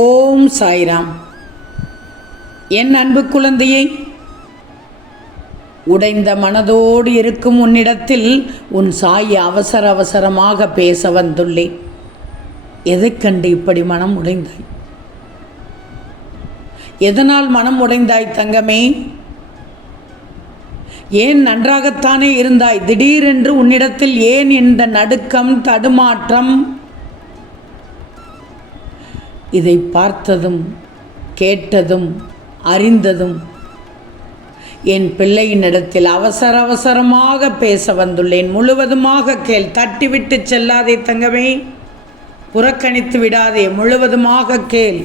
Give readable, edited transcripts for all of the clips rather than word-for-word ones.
ஓம் சாய்ராம். என் அன்பு குழந்தையை, உடைந்த மனதோடு இருக்கும் உன்னிடத்தில் உன் சாய் அவசர அவசரமாக பேச வந்துள்ளேன். எதைக் கண்டு இப்படி மனம் உடைந்தாய்? எதனால் மனம் உடைந்தாய் தங்கமே? ஏன் நன்றாகத்தானே இருந்தாய்? திடீரென்று உன்னிடத்தில் ஏன் இந்த நடுக்கம், தடுமாற்றம்? இதை பார்த்ததும் கேட்டதும் அறிந்ததும் என் பிள்ளையினிடத்தில் அவசர அவசரமாக பேச வந்துள்ளேன். முழுவதுமாக கேள். தட்டிவிட்டு செல்லாதே தங்கமே, புறக்கணித்து விடாதே, முழுவதுமாக கேள்.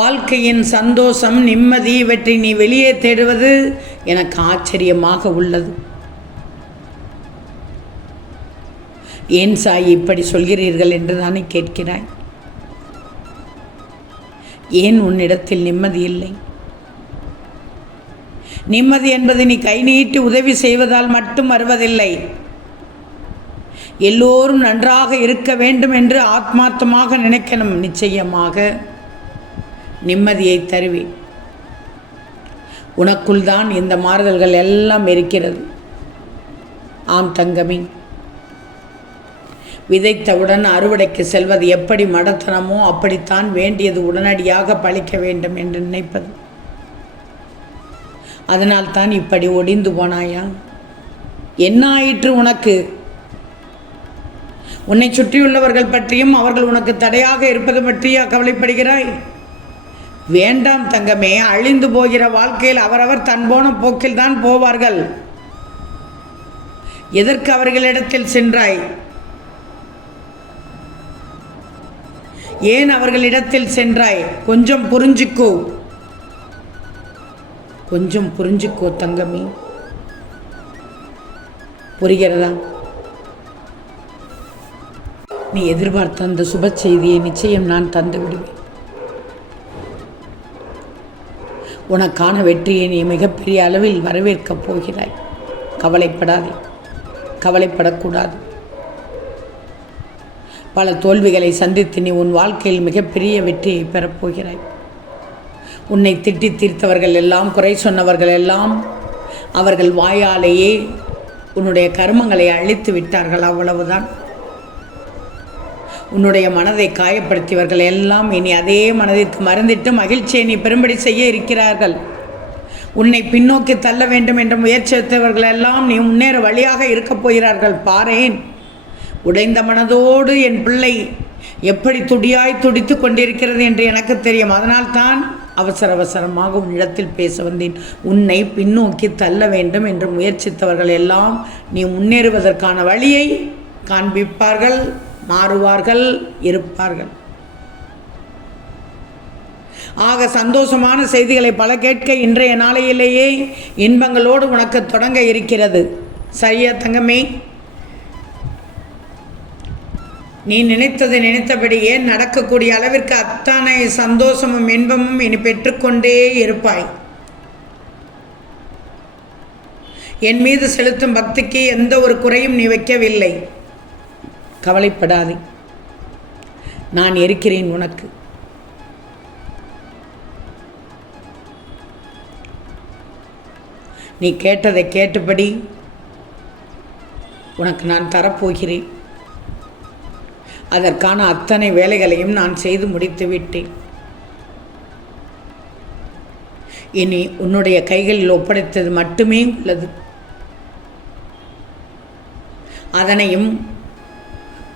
வாழ்க்கையின் சந்தோஷம், நிம்மதி, இவற்றை நீ வெளியே தேடுவது எனக்கு ஆச்சரியமாக உள்ளது. ஏன் சாய் இப்படி சொல்கிறீர்கள் என்று தானே கேட்கிறாய்? ஏன் உன்னிடத்தில் நிம்மதி இல்லை? நிம்மதி என்பது நீ கை நீட்டி உதவி செய்வதால் மட்டும் வருவதில்லை. எல்லோரும் நன்றாக இருக்க வேண்டும் என்று ஆத்மார்த்தமாக நினைக்கணும். நிச்சயமாக நிம்மதியை தருவேன். உனக்குள் தான் இந்த மாறுதல்கள் எல்லாம் இருக்கிறது. ஆம் தங்கமே, விதைத்தவுடன் அறுவடைக்கு செல்வது எப்படி மடத்தனமோ அப்படித்தான் வேண்டியது உடனடியாக பழிக்க வேண்டும் என்று நினைப்பது. அதனால் தான் இப்படி ஒடிந்து போனாயா? என்ன ஆயிற்று உனக்கு? உன்னை சுற்றியுள்ளவர்கள் பற்றியும் அவர்கள் உனக்கு தடையாக இருப்பது பற்றியா கவலைப்படுகிறாய்? வேண்டாம் தங்கமே. அழிந்து போகிற வாழ்க்கையில் அவரவர் தன் போன போக்கில் தான் போவார்கள். எதற்கு அவர்களிடத்தில் சென்றாய்? ஏன் அவர்களிடத்தில் சென்றாய்? கொஞ்சம் புரிஞ்சுக்கோ, கொஞ்சம் புரிஞ்சுக்கோ தங்கமே. புரிகிறதா? நீ எதிர்பார்த்த அந்த சுப செய்தியை நிச்சயம் நான் தந்து விடுவேன். உனக்கான வெற்றியை நீ மிகப்பெரிய அளவில் வரவேற்கப் போகிறாய். கவலைப்படாதே, கவலைப்படக்கூடாது. பல தோல்விகளை சந்தித்து நீ உன் வாழ்க்கையில் மிகப்பெரிய வெற்றியை பெறப்போகிறாய். உன்னை திட்டி தீர்த்தவர்கள் எல்லாம், குறை சொன்னவர்கள் எல்லாம் அவர்கள் வாயாலேயே உன்னுடைய கர்மங்களை அழித்து விட்டார்கள். அவ்வளவுதான். உன்னுடைய மனதை காயப்படுத்தியவர்கள் எல்லாம் இனி அதே மனதிற்கு மறந்திட்டு மகிழ்ச்சியை நீ பெரும்படி செய்ய இருக்கிறார்கள். உன்னை பின்னோக்கி தள்ள வேண்டும் என்ற முயற்சி எடுத்தவர்கள் எல்லாம் நீ முன்னேற வழியாக இருக்கப் போகிறார்கள். பாரேன், உடைந்த மனதோடு என் பிள்ளை எப்படி துடியாய் துடித்து கொண்டிருக்கிறது என்று எனக்கு தெரியும். அதனால் தான் அவசர அவசரமாக உன்னிடத்தில் பேச வந்தேன். உன்னை பின்னோக்கி தள்ள வேண்டும் என்று முயற்சித்தவர்கள் எல்லாம் நீ முன்னேறுவதற்கான வழியை காண்பிப்பார்கள், மாறுவார்கள், இருப்பார்கள். ஆக சந்தோஷமான செய்திகளை பல கேட்க இன்றைய நாளையிலேயே இன்பங்களோடு உனக்கு தொடங்க இருக்கிறது. சரியா தங்கமே? நீ நினைத்தது நினைத்தபடி ஏன் நடக்கக்கூடிய அளவிற்கு அத்தனை சந்தோஷமும் இன்பமும் இனி பெற்றுக்கொண்டே இருப்பாய். என் மீது செலுத்தும் பக்திக்கு எந்த ஒரு குறையும் நீ வைக்கவில்லை. கவலைப்படாதே, நான் இருக்கிறேன் உனக்கு. நீ கேட்டதை கேட்டபடி உனக்கு நான் தரப்போகிறேன். அதற்கான அத்தனை வேலைகளையும் நான் செய்து முடித்து விட்டேன். இனி உன்னுடைய கைகளில் ஒப்படைத்தது மட்டுமே உள்ளது. அதனையும்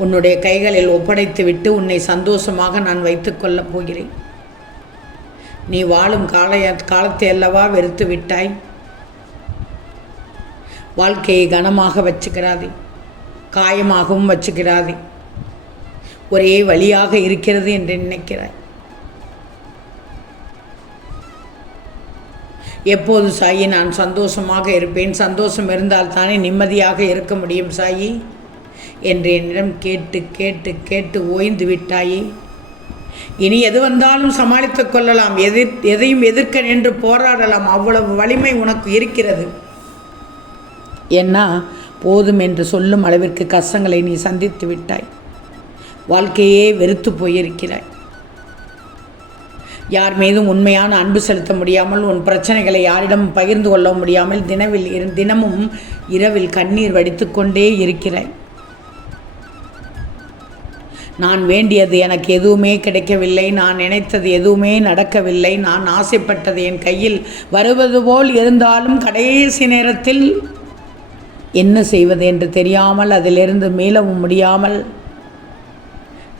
உன்னுடைய கைகளில் ஒப்படைத்து விட்டு உன்னை சந்தோஷமாக நான் வைத்துக்கொள்ளப் போகிறேன். நீ வாழும் காலத்தை அல்லவா வெறுத்து விட்டாய். வாழ்க்கையை கனமாக வச்சுக்கிறாதே, காயமாகவும் வச்சுக்கிறாதே. ஒரே வழியாக இருக்கிறது என்று நினைக்கிறாய். எப்போது சாயி நான் சந்தோஷமாக இருப்பேன்? சந்தோஷம் இருந்தால் தானே நிம்மதியாக இருக்க முடியும் சாயி என்று என்னிடம் கேட்டு கேட்டு கேட்டு ஓய்ந்து விட்டாயே. இனி எது வந்தாலும் சமாளித்து கொள்ளலாம். எதையும் எதிர்க்க நின்று போராடலாம். அவ்வளவு வலிமை உனக்கு இருக்கிறது. ஏன்னா போதும் என்று சொல்லும் அளவிற்கு கஷ்டங்களை நீ சந்தித்து விட்டாய். வாழ்க்கையே வெறுத்து போயிருக்கிறாய். யார் மீதும் உண்மையான அன்பு செலுத்த முடியாமல், உன் பிரச்சனைகளை யாரிடம் பகிர்ந்து கொள்ள முடியாமல் தினமும் இரவில் கண்ணீர் வடித்து கொண்டே இருக்கிறாய். நான் வேண்டியது எனக்கு எதுவுமே கிடைக்கவில்லை, நான் நினைத்தது எதுவுமே நடக்கவில்லை, நான் ஆசைப்பட்டது என் கையில் வருவது போல் இருந்தாலும் கடைசி நேரத்தில் என்ன செய்வது என்று தெரியாமல் அதிலிருந்து மீளவும் முடியாமல்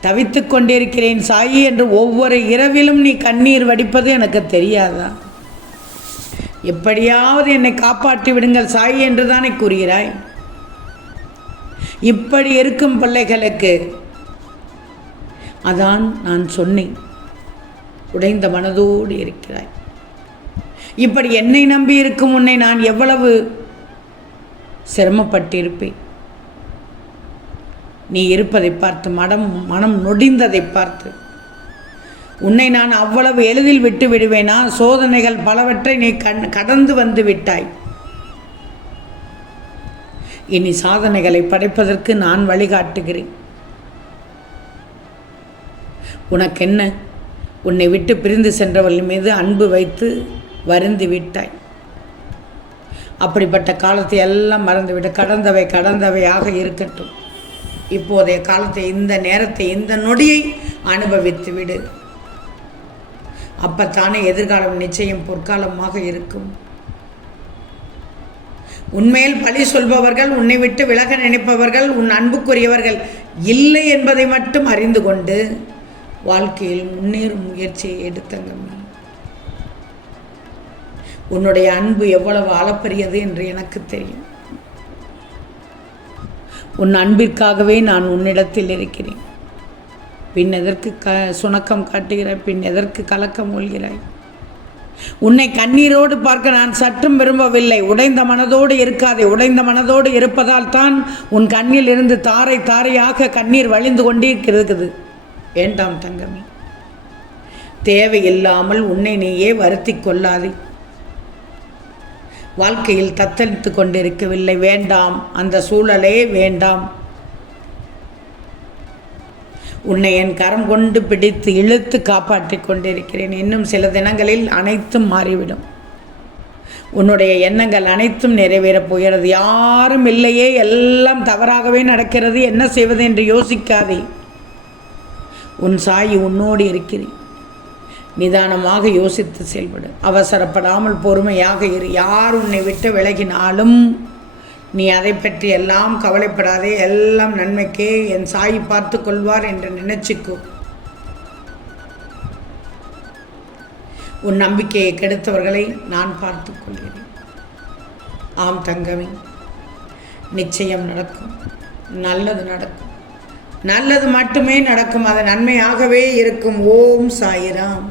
தவித்து கொண்டிருக்கிறேன் சாயி என்று ஒவ்வொரு இரவிலும் நீ கண்ணீர் வடிப்பது எனக்கு தெரியாதா? எப்படியாவது என்னை காப்பாற்றி விடுங்கள் சாயி என்று தானே கூறுகிறாய். இப்படி இருக்கும் பிள்ளைகளுக்கு அதான் நான் சொன்னேன், உடைந்த மனதோடு இருக்கிறாய். இப்படி என்னை நம்பி இருக்கும் உன்னை நான் எவ்வளவு சிரமப்பட்டிருப்பேன். நீ இருப்பதை பார்த்து மனம் நொடிந்ததை பார்த்து உன்னை நான் அவ்வளவு எளிதில் விட்டு விடுவேனா? சோதனைகள் பலவற்றை நீ கடந்து வந்து விட்டாய். இனி சாதனைகளை படைப்பதற்கு நான் வழிகாட்டுகிறேன். உனக்கென்ன? உன்னை விட்டு பிரிந்து சென்றவர்கள் மீது அன்பு வைத்து வருந்தி விட்டாய். அப்படிப்பட்ட காலத்தை எல்லாம் மறந்துவிட்டு கடந்தவையாக இருக்கட்டும். இப்போதைய காலத்தை, இந்த நேரத்தை, இந்த நொடியை அனுபவித்து விடு. அப்பத்தானே எதிர்காலம் நிச்சயம் பொற்காலமாக இருக்கும். உன்மேல் பழி சொல்பவர்கள், உன்னை விட்டு விலக நினைப்பவர்கள் உன் அன்புக்குரியவர்கள் இல்லை என்பதை மட்டும் அறிந்து கொண்டு வாழ்க்கையில் முன்னேறும் முயற்சியை எடுத்தங்கம்மா. உன்னுடைய அன்பு எவ்வளவு அளப்பரியது என்று எனக்கு தெரியும். உன் அன்பிற்காகவே நான் உன்னிடத்தில் இருக்கிறேன். பின் எதற்கு சுணக்கம் காட்டுகிறாய்? பின் எதற்கு கலக்கம் கொள்கிறாய்? உன்னை கண்ணீரோடு பார்க்க நான் சற்றும் விரும்பவில்லை. உடைந்த மனதோடு இருக்காதே. உடைந்த மனதோடு இருப்பதால் தான் உன் கண்ணில் இருந்து தாரை தாரையாக கண்ணீர் வழிந்து கொண்டிருக்கிறது. வேண்டாம் தங்கமே, தேவையில்லாமல் உன்னை நீயே வருத்தி கொள்ளாதே. வாழ்க்கையில் தத்தளித்து கொண்டிருக்கவில்லை. வேண்டாம், அந்த சூழலே வேண்டாம். உன்னை என் கரம் கொண்டு பிடித்து இழுத்து காப்பாற்றி கொண்டிருக்கிறேன். இன்னும் சில தினங்களில் அனைத்தும் மாறிவிடும். உன்னுடைய எண்ணங்கள் அனைத்தும் நிறைவேறப் போகிறது. யாரும் இல்லையே, எல்லாம் தவறாகவே நடக்கிறது, என்ன செய்வது என்று யோசிக்காதே. உன் சாயி உன்னோடு இருக்கிறேன். நிதானமாக யோசித்து செயல்படு. அவசரப்படாமல் பொறுமையாக இரு. யார் உன்னை விட்டு விலகினாலும் நீ அதை பற்றி எல்லாம் கவலைப்படாதே. எல்லாம் நன்மைக்கே, என் சாயி பார்த்து கொள்வார் என்று நினைச்சுக்கோ. உன் நம்பிக்கையை கெடுத்தவர்களை நான் பார்த்து கொள்கிறேன். ஆம் தங்கமே, நிச்சயம் நடக்கும். நல்லது நடக்கும். நல்லது மட்டுமே நடக்கும். அது நன்மையாகவே இருக்கும். ஓம் சாயிராம்.